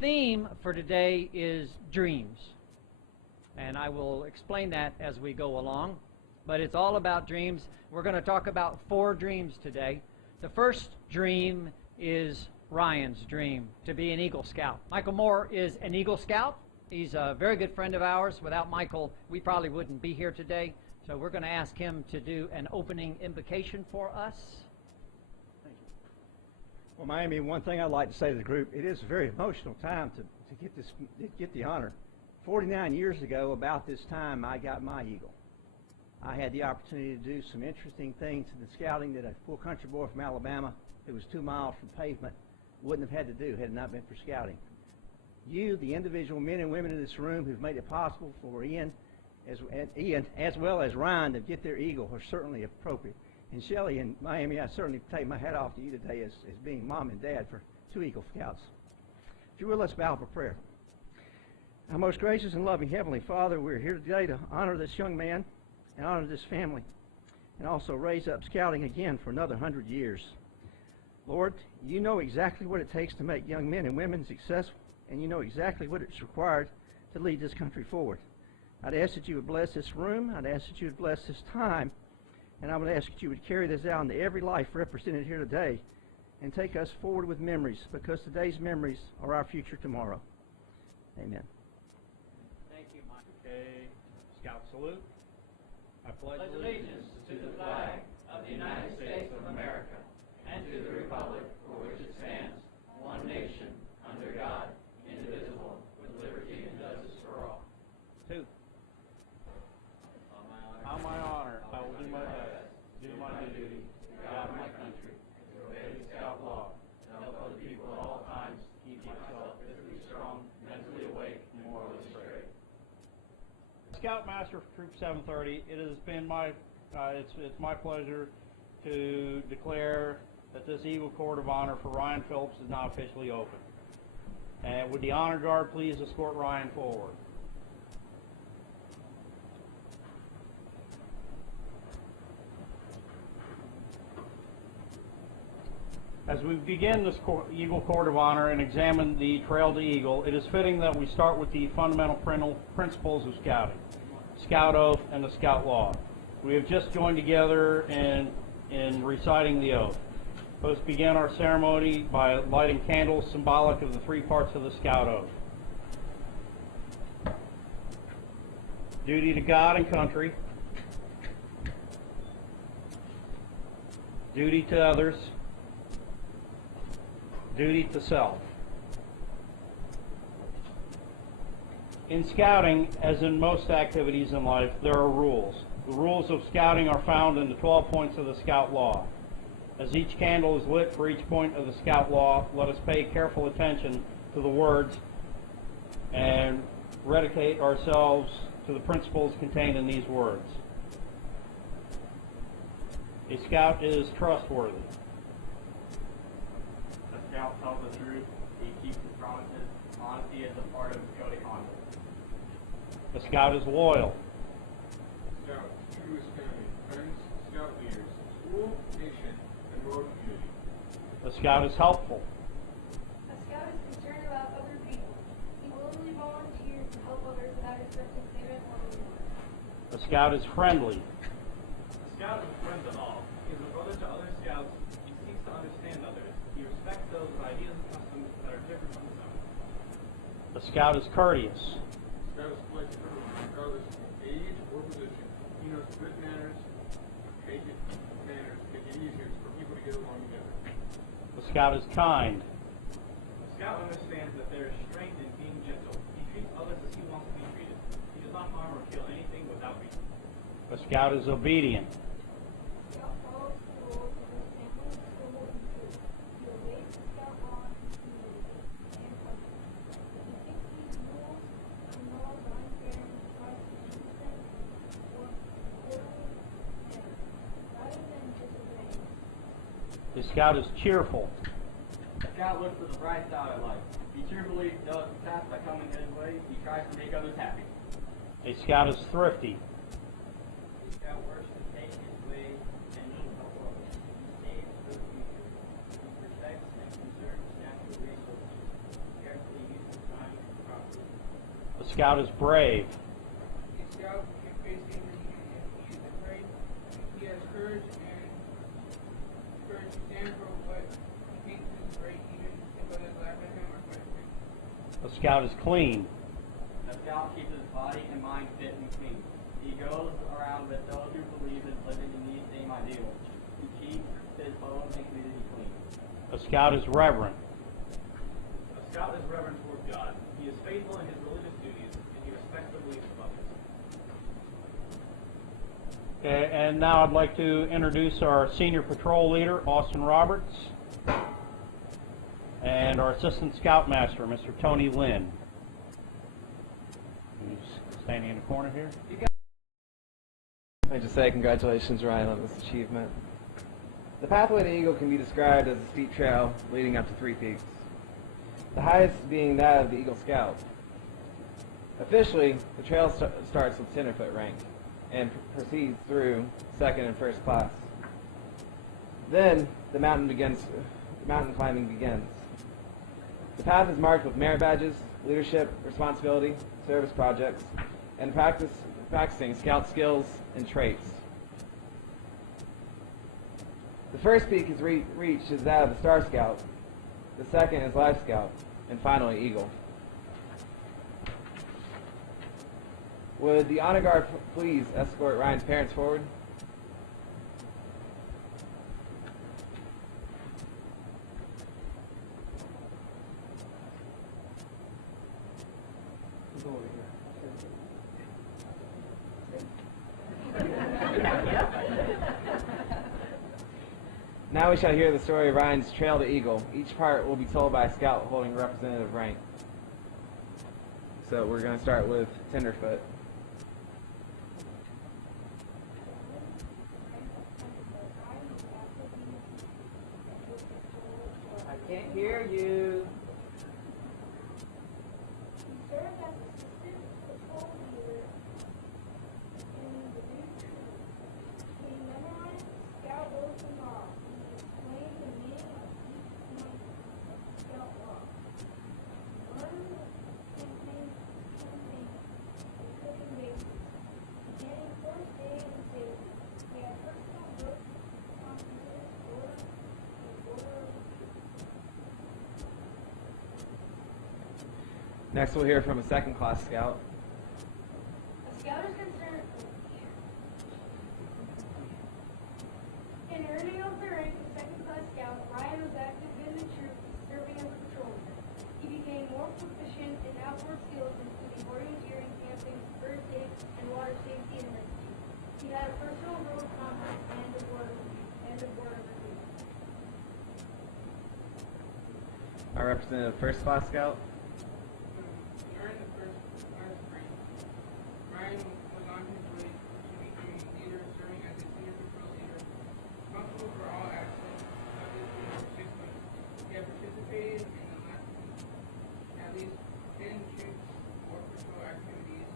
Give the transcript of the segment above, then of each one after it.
theme for today is dreams. And I will explain that as we go along. But it's all about dreams. We're going to talk about 4 dreams today. The first dream is Ryan's dream, to be an Eagle Scout. Michael Moore is an Eagle Scout. He's a very good friend of ours. Without Michael, we probably wouldn't be here today. So we're going to ask him to do an opening invocation for us. Thank you. Well, Miami, one thing I'd like to say to the group, it is a very emotional time to get the honor. 49 years ago, about this time, I got my Eagle. I had the opportunity to do some interesting things in the scouting that a full country boy from Alabama who was 2 miles from pavement wouldn't have had to do had it not been for scouting. You, the individual men and women in this room who've made it possible for Ian as well as Ryan to get their Eagle are certainly appropriate. And Shelley and Miami, I certainly take my hat off to you today as being mom and dad for 2 Eagle Scouts. If you will, let's bow for prayer. Our most gracious and loving Heavenly Father, we're here today to honor this young man and honor this family and also raise up scouting again for another 100 years. Lord, you know exactly what it takes to make young men and women successful, and you know exactly what it's required to lead this country forward. I'd ask that you would bless this room. I'd ask that you would bless this time. And I would ask that you would carry this out into every life represented here today and take us forward with memories, because today's memories are our future tomorrow. Amen. Thank you, Mike. Okay, Scout salute. I Pledge allegiance to the flag of the United States of America and to the republic for which it stands, one nation, under God, indivisible, with liberty and justice for all. 2. On my honor, I will do my best, do my duty, to guard my country, to obey the Scout law, to help other people at all times, keep myself physically strong, mentally awake, and morally straight. Scoutmaster for Troop 730, it has been it's my pleasure to declare that this Eagle Court of Honor for Ryan Phillips is now officially open. And would the Honor Guard please escort Ryan forward? As we begin this Eagle Court of Honor and examine the Trail to Eagle, it is fitting that we start with the fundamental principles of scouting, Scout Oath and the Scout Law. We have just joined together in reciting the oath. Let us begin our ceremony by lighting candles symbolic of the 3 parts of the Scout Oath. Duty to God and country, duty to others, duty to self. In scouting, as in most activities in life, there are rules. The rules of scouting are found in the 12 points of the Scout Law. As each candle is lit for each point of the Scout Law, let us pay careful attention to the words and dedicate ourselves to the principles contained in these words. A scout is trustworthy. A scout tells the truth, he keeps his promises. Honesty is a part of code of conduct. A scout is loyal. Scout to his family, friends, scout leaders, school, nation, and rural community. A scout is helpful. A scout is concerned about other people. He willingly volunteers to help others without expecting payment or reward. A scout is friendly. A scout is a friend to all. He is a brother to other scouts. He seeks to understand others. He respects those with ideas and customs that are different from his own. A scout is courteous. Scout is polite to everyone, regardless of age or position. He knows good manners, make it easier for people to get along together. A scout is kind. A scout understands that there is strength in being gentle. He treats others as he wants to be treated. He does not harm or kill anything without reason. A scout is obedient. Scout follows the rules of his family, school, and troop. He obeys the scout law and community and country. He thinks these rules and laws are unfair and tries to keep them or literally better, rather than disobeying. A scout is cheerful. A scout looks for the bright side of life. He cheerfully does the tasks that come in his way. He tries to make others happy. A scout is thrifty. A scout works to take his way and not help others. He saves for the future. He protects and conserves natural resources. He carefully uses Scout is brave. A scout can face danger even if he is afraid. He has courage to stand for what he thinks is right, even if others laugh at him or fight him. A Scout is clean. A scout keeps his body and mind fit and clean. He goes around with those who believe in living in these same ideals. He keeps his home and community clean. A Scout is reverent. A scout is reverent toward God. He is faithful in his religious duties, and he respects the beliefs of others. Okay, and now I'd like to introduce our senior patrol leader, Austin Roberts, and our assistant scoutmaster, Mr. Tony Lynn. He's standing in the corner here. I just say congratulations, Ryan, on this achievement. The pathway to Eagle can be described as a steep trail leading up to 3 peaks, the highest being that of the Eagle Scout. Officially, the trail starts with tenderfoot rank and proceeds through second and first class. Then the mountain climbing begins. The path is marked with merit badges, leadership, responsibility, service projects, and practicing scout skills and traits. The first peak is reached is that of the Star Scout, the second is Life Scout, and finally Eagle. Would the honor guard please escort Ryan's parents forward? Go over here. Now we shall hear the story of Ryan's trail to Eagle. Each part will be told by a scout holding representative rank. So we're going to start with Tenderfoot. I can't hear you. He served as assistant patrol leader in the new troop. He memorized scout oaths and laws. He explained the meaning of each point of scout law. Learned campaign and cooking basics. Beginning first aid and safety. He had personal growth conferences, order and order of the troop. Next we'll hear from a second class scout. A scout is concerned in earning of the rank of second-class scout. Ryan was active in the troop, serving as a patrolman. He became more proficient in outdoor skills, including orienteering, camping, first aid, and water safety and rescue. He had a personal growth conference and a board review. Our representative first class scout. During the first spring, Ryan was on his way to becoming leader, serving as a senior patrol leader, responsible for all actions of his group for 6 months. He had participated in at least 10 troop or patrol activities.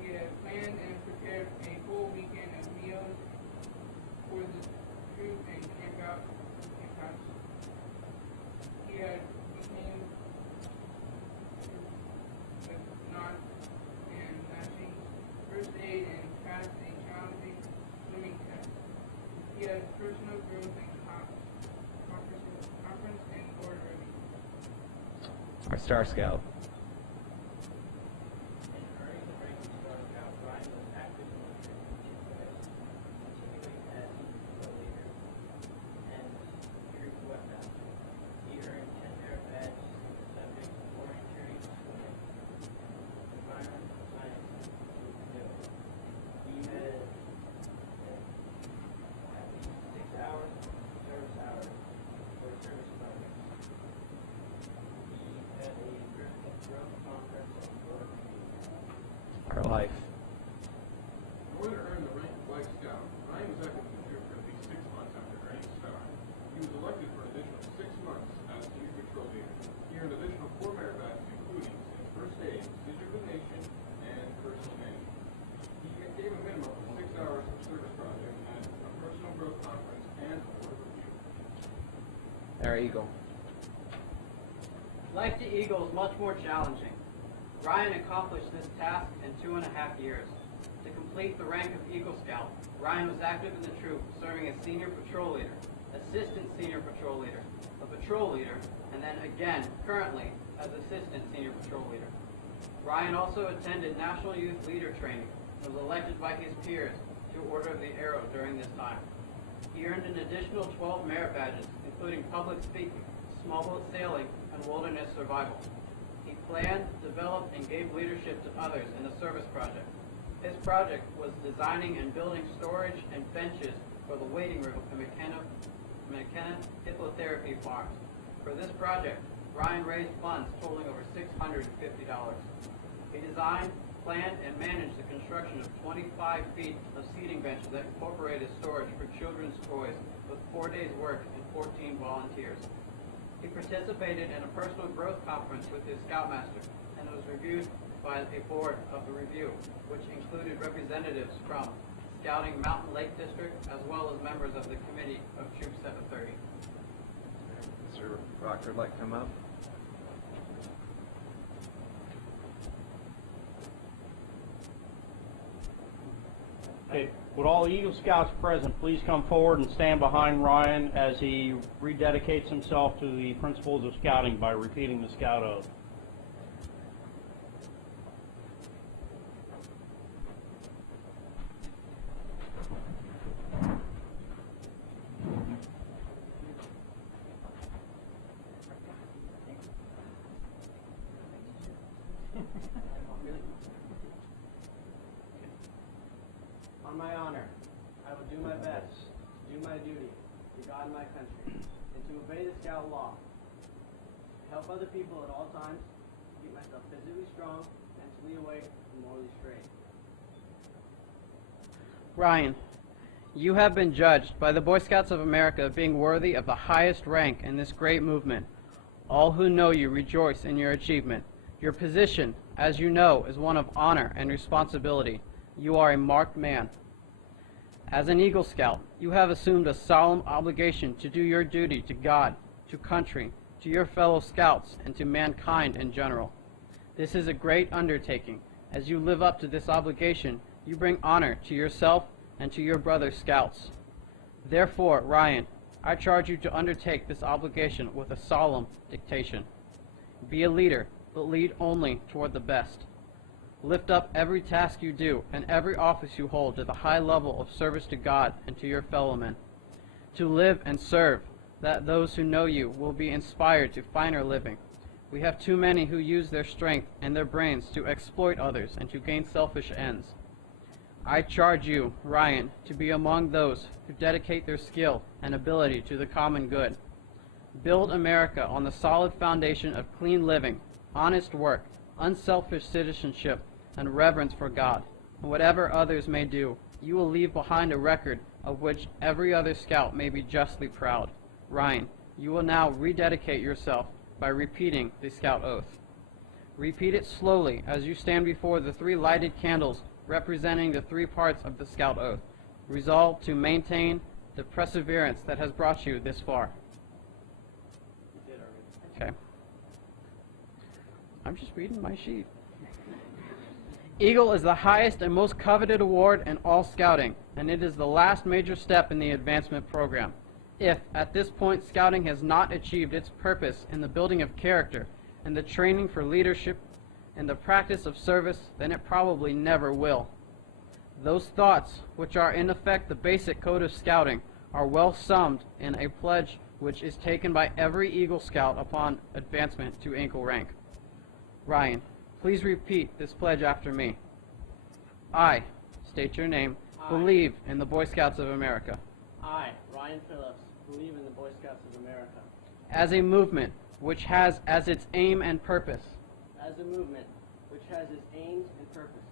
He had planned and prepared a full weekend of meals for the troop and campouts. He had became with knots and lashings, first aid, and passed a challenging swimming test. He had personal growth and conference and board review. Our star scout. Our life. In order to earn the rank of Life Scout, Ryan was active in the troop for at least 6 months after earning his star. He was elected for an additional 6 months as senior patrol leader. He earned additional 4 merit badges, including first aid, leadership of the nation, and personal management. He gave a minimum of 6 hours of service project and a personal growth conference and a board review. Our Eagle. Life to Eagle is much more challenging. Ryan accomplished this task in 2.5 years. To complete the rank of Eagle Scout, Ryan was active in the troop, serving as senior patrol leader, assistant senior patrol leader, a patrol leader, and then again, currently, as assistant senior patrol leader. Ryan also attended National Youth Leader Training and was elected by his peers to Order of the Arrow during this time. He earned an additional 12 merit badges, including public speaking, small boat sailing, and wilderness survival. He planned, developed, and gave leadership to others in the service project. His project was designing and building storage and benches for the waiting room at McKenna Hippotherapy Farms. For this project, Ryan raised funds totaling over $650. He designed, planned, and managed the construction of 25 feet of seating benches that incorporated storage for children's toys with 4 days' work and 14 volunteers. He participated in a personal growth conference with his Scoutmaster and was reviewed by a board of the review, which included representatives from Scouting Mountain Lake District as well as members of the committee of Troop 730. Mr. Rocker would like to come up. Okay, would all Eagle Scouts present please come forward and stand behind Ryan as he rededicates himself to the principles of scouting by repeating the Scout Oath. On my honor, I will do my best to do my duty to God and my country, and to obey the Scout law, to help other people at all times, keep myself physically strong, mentally awake, and morally straight. Ryan, you have been judged by the Boy Scouts of America of being worthy of the highest rank in this great movement. All who know you rejoice in your achievement. Your position, as you know, is one of honor and responsibility. You are a marked man. As an Eagle Scout, you have assumed a solemn obligation to do your duty to God, to country, to your fellow Scouts, and to mankind in general. This is a great undertaking. As you live up to this obligation, you bring honor to yourself and to your brother Scouts. Therefore, Ryan, I charge you to undertake this obligation with a solemn dictation. Be a leader, but lead only toward the best. Lift up every task you do and every office you hold to the high level of service to God and to your fellow men. To live and serve, that those who know you will be inspired to finer living. We have too many who use their strength and their brains to exploit others and to gain selfish ends. I charge you, Ryan, to be among those who dedicate their skill and ability to the common good. Build America on the solid foundation of clean living, honest work, unselfish citizenship, and reverence for God. And whatever others may do, you will leave behind a record of which every other Scout may be justly proud. Ryan, you will now rededicate yourself by repeating the Scout Oath. Repeat it slowly as you stand before the 3 lighted candles representing the 3 parts of the Scout Oath. Resolve to maintain the perseverance that has brought you this far. Okay. I'm just reading my sheet. Eagle is the highest and most coveted award in all scouting, and it is the last major step in the advancement program. If, at this point, scouting has not achieved its purpose in the building of character and the training for leadership and the practice of service, then it probably never will. Those thoughts, which are in effect the basic code of scouting, are well summed in a pledge which is taken by every Eagle Scout upon advancement to Eagle rank. Ryan, please repeat this pledge after me. I, state your name, believe in the Boy Scouts of America. I, Ryan Phillips, believe in the Boy Scouts of America. As a movement which has as its aim and purpose As a movement which has its aims and purposes.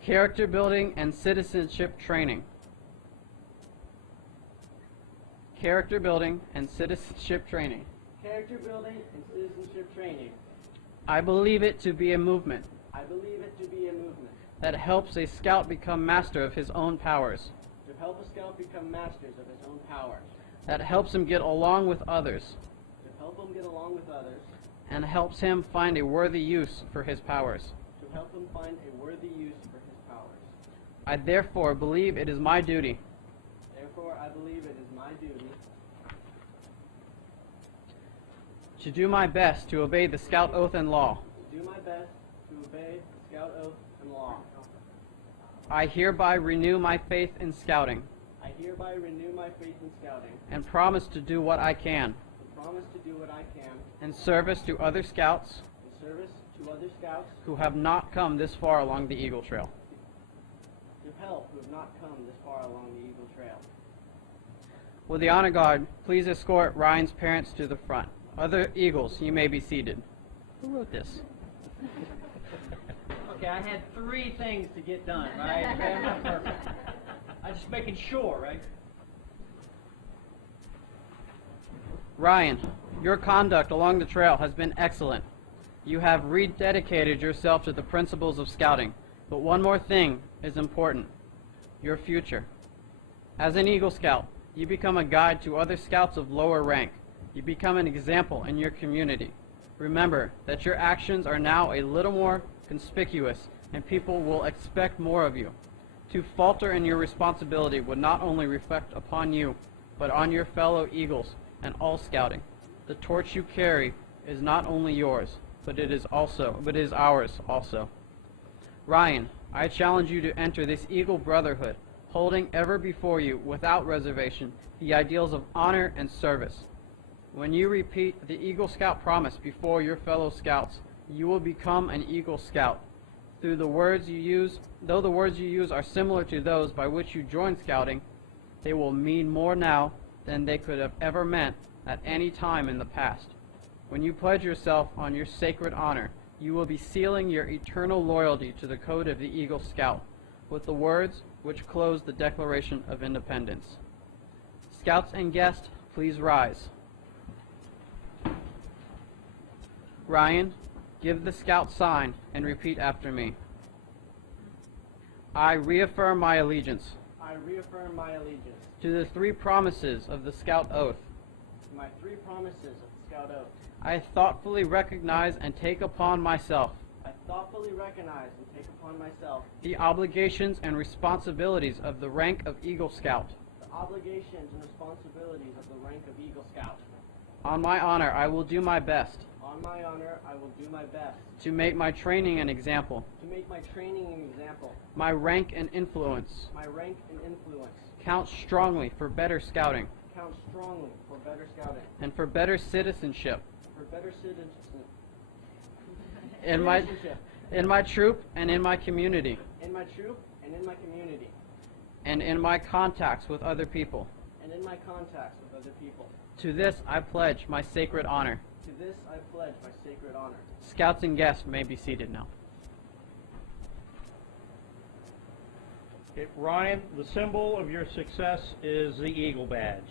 character building and citizenship training. Character building and citizenship training. Character building and citizenship training. I believe it to be a movement I believe it to be a movement that helps a scout become master of his own powers, to help a scout become masters of his own powers, that helps him get along with others, to help him get along with others, and helps him find a worthy use for his powers. to help him find a worthy use for his powers. I therefore believe it is my duty Therefore, I believe it is my duty to do my best to obey the Scout oath and law. to do my best to obey the Scout oath and law. I hereby renew my faith in Scouting I hereby renew my faith in Scouting and promise to do what I can and promise to do what I can in service to other Scouts in service to other Scouts who have not come this far along the Eagle Trail. to help who have not come this far along the Eagle Trail. Will the honor guard please escort Ryan's parents to the front? Other Eagles, you may be seated. Who wrote this? Okay, I had 3 things to get done, right? Okay, I'm not perfect. I'm just making sure, right? Ryan, your conduct along the trail has been excellent. You have rededicated yourself to the principles of Scouting, but one more thing is important: your future. As an Eagle Scout, you become a guide to other Scouts of lower rank. You become an example in your community. Remember that your actions are now a little more conspicuous, and people will expect more of you. To falter in your responsibility would not only reflect upon you, but on your fellow Eagles and all Scouting. The torch you carry is not only yours, but it is ours also. Ryan, I challenge you to enter this Eagle Brotherhood, holding ever before you, without reservation, the ideals of honor and service. When you repeat the Eagle Scout promise before your fellow Scouts, you will become an Eagle Scout. Though the words you use are similar to those by which you joined Scouting, they will mean more now than they could have ever meant at any time in the past. When you pledge yourself on your sacred honor, you will be sealing your eternal loyalty to the code of the Eagle Scout with the words which close the Declaration of Independence. Scouts and guests, please rise. Ryan, give the Scout sign and repeat after me. I reaffirm my allegiance I reaffirm my allegiance to the 3 promises of the Scout Oath. to my 3 promises of the Scout Oath. I thoughtfully recognize and take upon myself I thoughtfully recognize and take upon myself the obligations and responsibilities of the rank of Eagle Scout. the obligations and responsibilities of the rank of Eagle Scout. On my honor, I will do my best On my honor, I will do my best to make my training an example, to make my training an example, my rank and influence my rank and influence count strongly for better Scouting count strongly for better Scouting, and for better citizenship for better citizenship in my troop and in my community, in my troop and in my community, and in my contacts with other people. and in my contacts with other people. To this I pledge my sacred honor. To this I pledge my sacred honor. Scouts and guests may be seated now. Okay, Ryan, the symbol of your success is the Eagle Badge,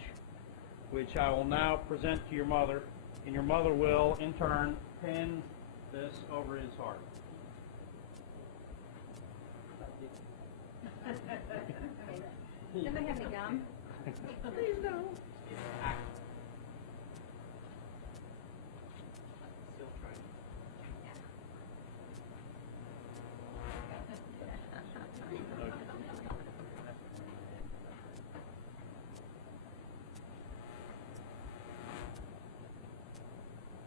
which I will now present to your mother, and your mother will, in turn, pin this over his heart. Does it have any gum? Please no.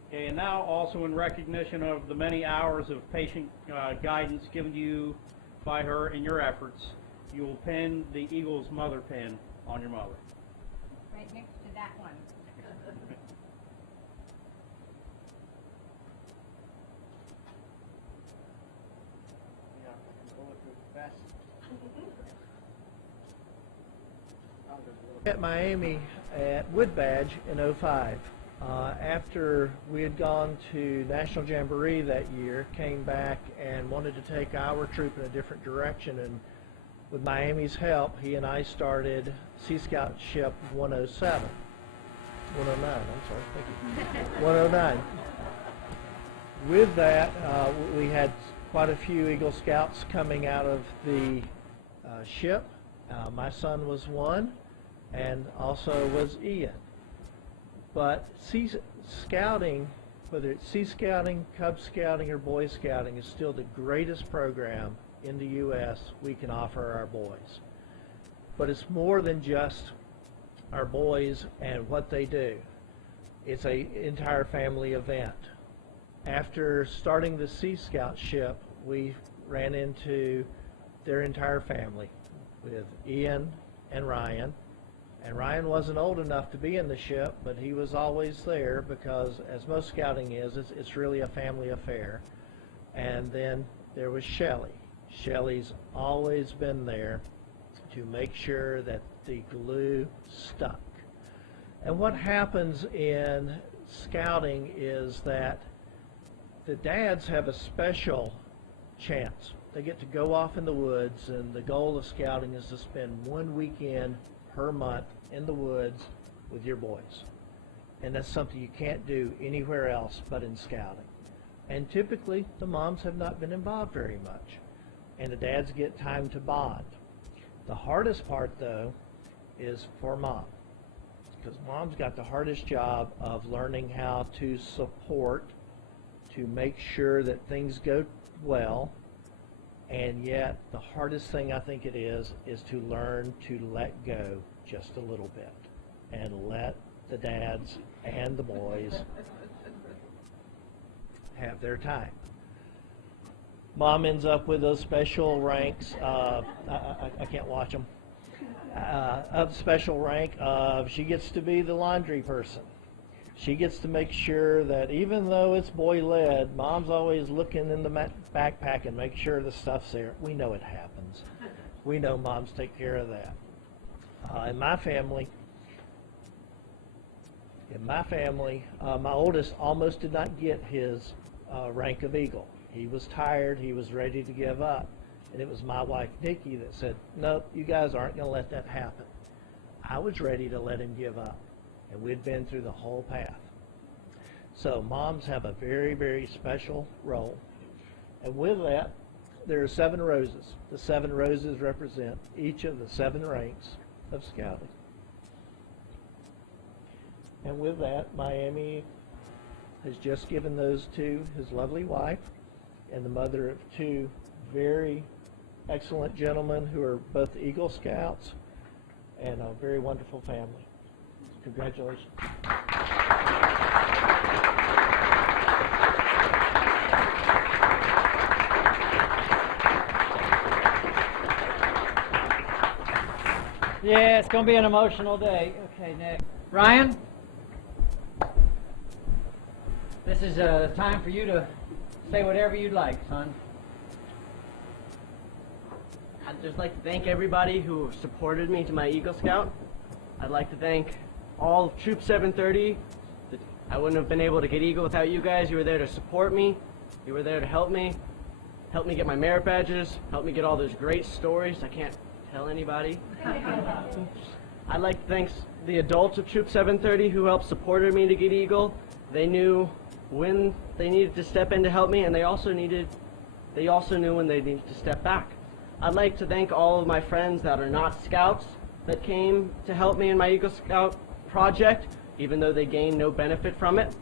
Okay, and now also in recognition of the many hours of patient guidance given to you by her in your efforts, you will pin the Eagle's mother pin on your mother. Right next to that one. At Miami at Wood Badge in '05. After we had gone to National Jamboree that year, came back and wanted to take our troop in a different direction, and with Miami's help, he and I started Sea Scout Ship 107. 109, I'm sorry, thank you. 109. With that, we had quite a few Eagle Scouts coming out of the ship. My son was one, and also was Ian. But Scouting whether it's Sea Scouting, Cub Scouting, or Boy Scouting, is still the greatest program in the U.S. we can offer our boys. But it's more than just our boys and what they do. It's an entire family event. After starting the Sea Scout ship, we ran into their entire family with Ian and Ryan. And Ryan wasn't old enough to be in the ship, but he was always there because, as most scouting is, it's really a family affair. And then there was Shelley. Shelley's always been there to make sure that the glue stuck. And what happens in scouting is that the dads have a special chance. They get to go off in the woods, and the goal of scouting is to spend 1 weekend per month in the woods with your boys. And that's something you can't do anywhere else but in scouting. And typically, the moms have not been involved very much, and the dads get time to bond. The hardest part, though, is for mom, because mom's got the hardest job of learning how to support, to make sure that things go well, and yet the hardest thing I think it is to learn to let go just a little bit and let the dads and the boys have their time. Mom ends up with those special ranks. I can't watch them. Of special rank of she gets to be the laundry person. She gets to make sure that even though it's boy-led, mom's always looking in the backpack and make sure the stuff's there. We know it happens. We know moms take care of that. In my family, my oldest almost did not get his rank of Eagle. He was tired. He was ready to give up. And it was my wife, Nikki, that said, nope, you guys aren't going to let that happen. I was ready to let him give up. And we'd been through the whole path. So moms have a very, very special role. And with that, there are 7 roses. The 7 roses represent each of the 7 ranks of scouting. And with that, Miami has just given those to his lovely wife and the mother of 2 very excellent gentlemen who are both Eagle Scouts and a very wonderful family. Congratulations. Yeah, it's going to be an emotional day. Okay, next. Ryan? This is a time for you to say whatever you'd like, son. I'd just like to thank everybody who supported me to my Eagle Scout. I'd like to thank all of Troop 730. I wouldn't have been able to get Eagle without you guys. You were there to support me. You were there to help me get my merit badges, help me get all those great stories I can't tell anybody. I'd like to thank the adults of Troop 730 who helped supported me to get Eagle. They knew when they needed to step in to help me, and they also knew when they needed to step back. I'd like to thank all of my friends that are not Scouts that came to help me in my Eagle Scout project, even though they gained no benefit from it.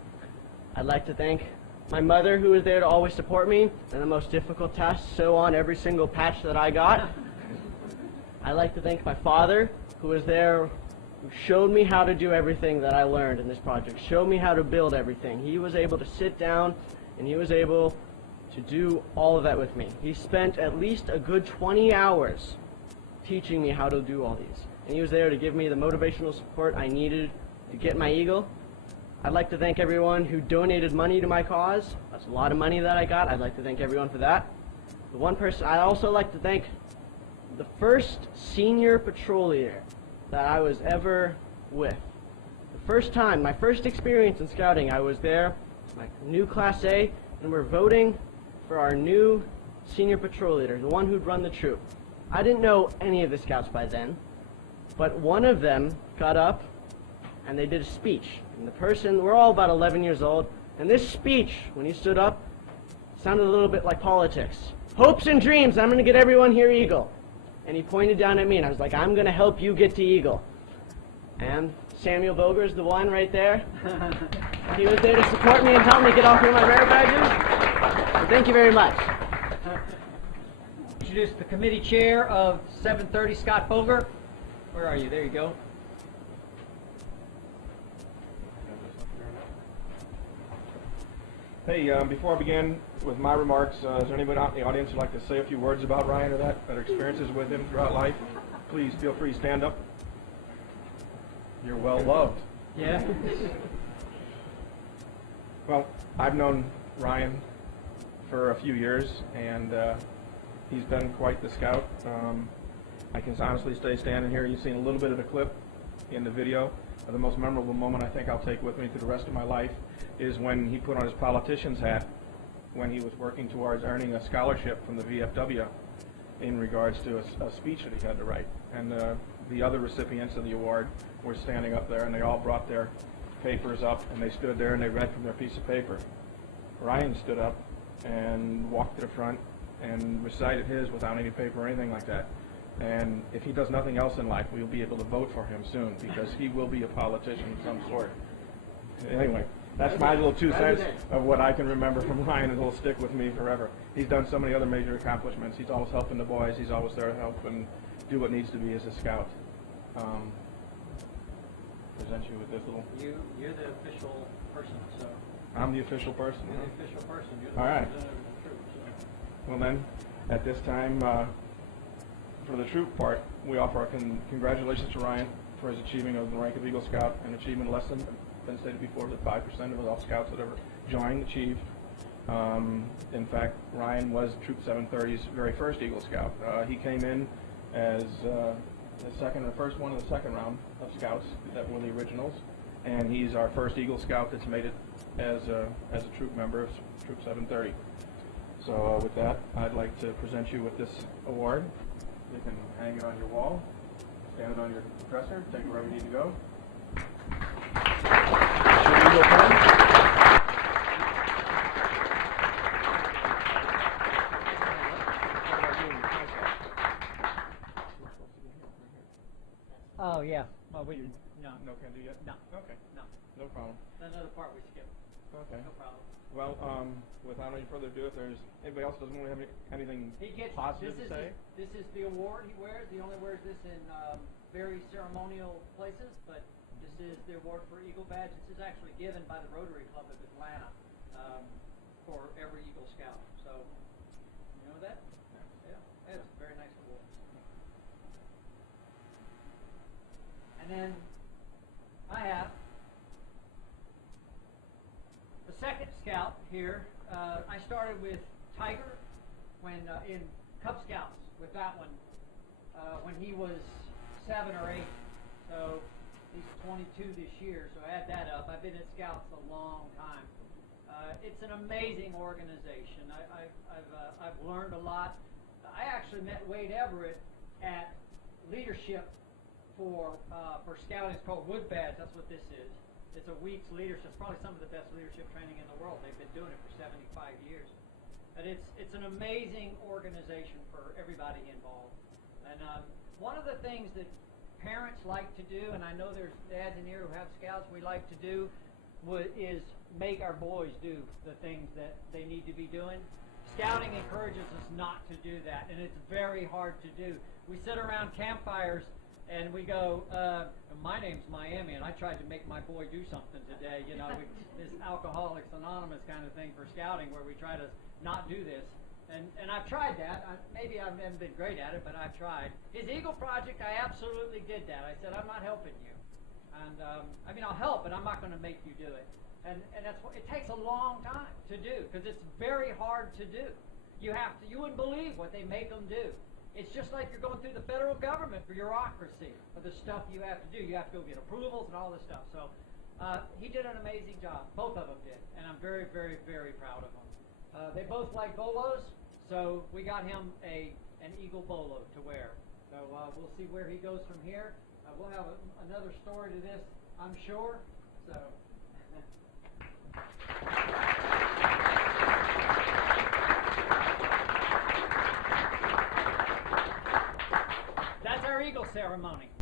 I'd like to thank my mother, who was there to always support me in the most difficult tasks, sew on every single patch that I got. I'd like to thank my father, who was there, who showed me how to do everything that I learned in this project, showed me how to build everything. He was able to sit down and he was able to do all of that with me. He spent at least a good 20 hours teaching me how to do all these. And he was there to give me the motivational support I needed to get my Eagle. I'd like to thank everyone who donated money to my cause. That's a lot of money that I got. I'd like to thank everyone for that. The one person I'd also like to thank, the first senior patrol leader that I was ever with. The first time, my first experience in scouting, I was there, my new Class A, and we're voting for our new senior patrol leader, the one who'd run the troop. I didn't know any of the scouts by then, but one of them got up and they did a speech. And the person, we're all about 11 years old, and this speech, when he stood up, sounded a little bit like politics. Hopes and dreams, I'm going to get everyone here Eagle. And he pointed down at me, and I was like, I'm going to help you get to Eagle. And Samuel Boger's the one right there. He was there to support me and tell me to get off one of my rare badges. So thank you very much. Introduce the committee chair of 730, Scott Boger. Where are you? There you go. Hey, before I begin with my remarks, is there anybody out in the audience who'd like to say a few words about Ryan or that experiences with him throughout life? Please feel free to stand up. You're well loved. Yeah. Well, I've known Ryan for a few years, and he's been quite the scout. I can honestly say, standing here, you've seen a little bit of the clip in the video. The most memorable moment I think I'll take with me through the rest of my life is when he put on his politician's hat when he was working towards earning a scholarship from the VFW in regards to a speech that he had to write. And the other recipients of the award were standing up there, and they all brought their papers up, and they stood there and they read from their piece of paper. Ryan stood up and walked to the front and recited his without any paper or anything like that. And if he does nothing else in life, we'll be able to vote for him soon, because he will be a politician of some sort. Anyway, that's my little 2 cents of what I can remember from Ryan, and it'll stick with me forever. He's done so many other major accomplishments. He's always helping the boys. He's always there to help and do what needs to be as a scout. Present you with this little... You're the official person, so... I'm the official person. You're the official person. You're the All right. representative of the troops. So. Well then, at this time, for the troop part, we offer our congratulations to Ryan for his achievement of the rank of Eagle Scout, an achievement less than been stated before that 5% of all scouts that ever joined achieved. In fact, Ryan was Troop 730's very first Eagle Scout. He came in as the first one of the second round of scouts that were the originals, and he's our first Eagle Scout that's made it as a troop member of Troop 730. So with that, I'd like to present you with this award. You can hang it on your wall, stand it on your dresser, take it wherever you need to go. Your Eagle pen. Oh, yeah. Well, we didn't. No. No can do yet? No. Okay. No. No problem. That's another part we skipped. Okay. No problem. Well, without any further ado, if there's anybody else doesn't want to have anything He gets positive to say. This is the award he wears. He only wears this in very ceremonial places, but this is the award for Eagle Badge. This is actually given by the Rotary Club of Atlanta for every Eagle Scout. So, you know that? Yeah. It's a very nice award. And then I have the second scout here. I started with Tiger when in Cub Scouts with that one when he was 7 or 8. So he's 22 this year. So add that up. I've been at Scouts a long time. It's an amazing organization. I've learned a lot. I actually met Wade Everett at leadership for scouting. It's called Wood Badge. That's what this is. It's a week's leadership. It's probably some of the best leadership training in the world. They've been doing it for 75 years. But it's an amazing organization for everybody involved. And one of the things that parents like to do, and I know there's dads in here who have scouts, we like to do, is make our boys do the things that they need to be doing. Scouting encourages us not to do that, and it's very hard to do. We sit around campfires and we go, my name's Miami, and I tried to make my boy do something today. You know, this Alcoholics Anonymous kind of thing for scouting, where we try to not do this. And I've tried that. Maybe I haven't been great at it, but I've tried. His Eagle Project, I absolutely did that. I said, I'm not helping you. And I mean, I'll help, but I'm not going to make you do it. And that's what it takes a long time to do, because it's very hard to do. You wouldn't believe what they make them do. It's just like you're going through the federal government bureaucracy for the stuff you have to do. You have to go get approvals and all this stuff. So he did an amazing job. Both of them did. And I'm very, very, very proud of them. They both like bolos, so we got him an Eagle bolo to wear. So we'll see where he goes from here. We'll have another story to this, I'm sure. So. That's our Eagle ceremony.